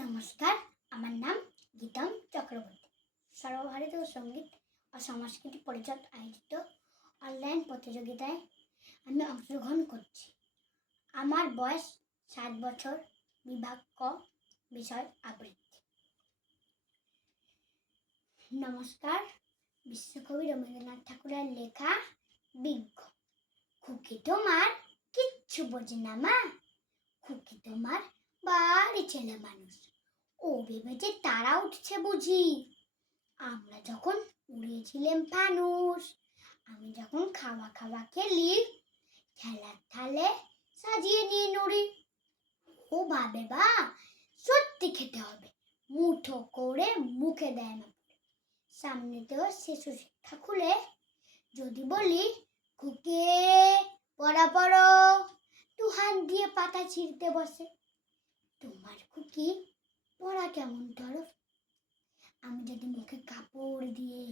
নমস্কার, আমার নাম গীতম চক্রবর্তী। সর্বভারতীয় সঙ্গীত ও সংস্কৃতি পরিষদ আয়োজিত অনলাইন প্রতিযোগিতায় আমি অংশগ্রহণ করছি। আমার বয়স 7 বছর, বিভাগ ক, বিষয় আবৃত্তি। নমস্কার। বিশ্বকবি রবীন্দ্রনাথ ঠাকুরের লেখা বিজ্ঞ। খুকি তোমার কিচ্ছু বোঝে না মা, খুকি তোমার বাড়ি ছেলে মানুষ, ও ভেবেছে তারা উঠছে বুঝি। আমরা যখন উড়িয়েছিলাম ফানুস, আমি যখন খাওয়া খাওয়া খেলি, খেলার থালে সাজিয়ে নিয়ে নড়ি। ও ভাবে বা সত্যি খেতে হবে, মুঠো করে মুখে দেয় না। সামনেতেও শিশু শিক্ষা খুলে যদি বলি খুকে পড়া পড়ো, দু হাত দিয়ে পাতা ছিঁড়তে বসে। তোমার খুকি পড়া কেমন ধরো? আমি যদি মুখে কাপড় দিয়ে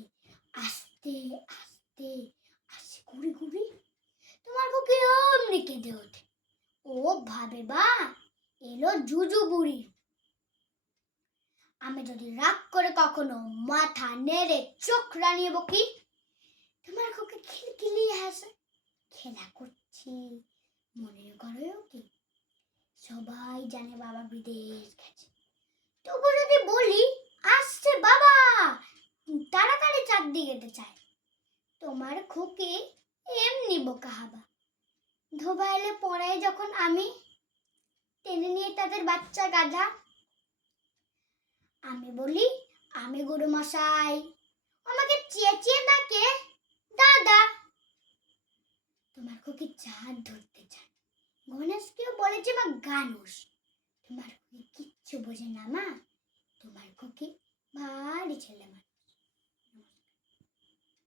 আস্তে আস্তে আসি ঘুরি ঘুরি, তোমার খুকি অমনি কেঁদে ওঠে। ও ভাবে বা এলো জুজু বুড়ি। আমি যদি রাগ করে কখনো মাথা নেড়ে চোখ রানিয়ে বকি, তোমার খুকি খিলখিলিয়ে হাসে। খেলা করছি মনে করেও কি? সবাই জানে বাবা বিদেশ গেছে, তবু যদি বলি আসছে বাবা, তাড়াতাড়ি চারদিকে যেতে চায়। তোমার খুকি এমনি বোকা হাবা। ধোবা এলে পড়ায় যখন আমি টেনে নিয়ে তাদের বাচ্চা গাধা, আমি বলি আমি গুরু মশাই, আমাকে চেঁচিয়ে ডাকে দাদা। তোমার খুকি চাঁদ ধরতে চায়, গণেশকেও বলেছে মা গানুস। তোমার খুকি কিচ্ছু বোঝে না মা, তোমার খুকি ভারী ছেলে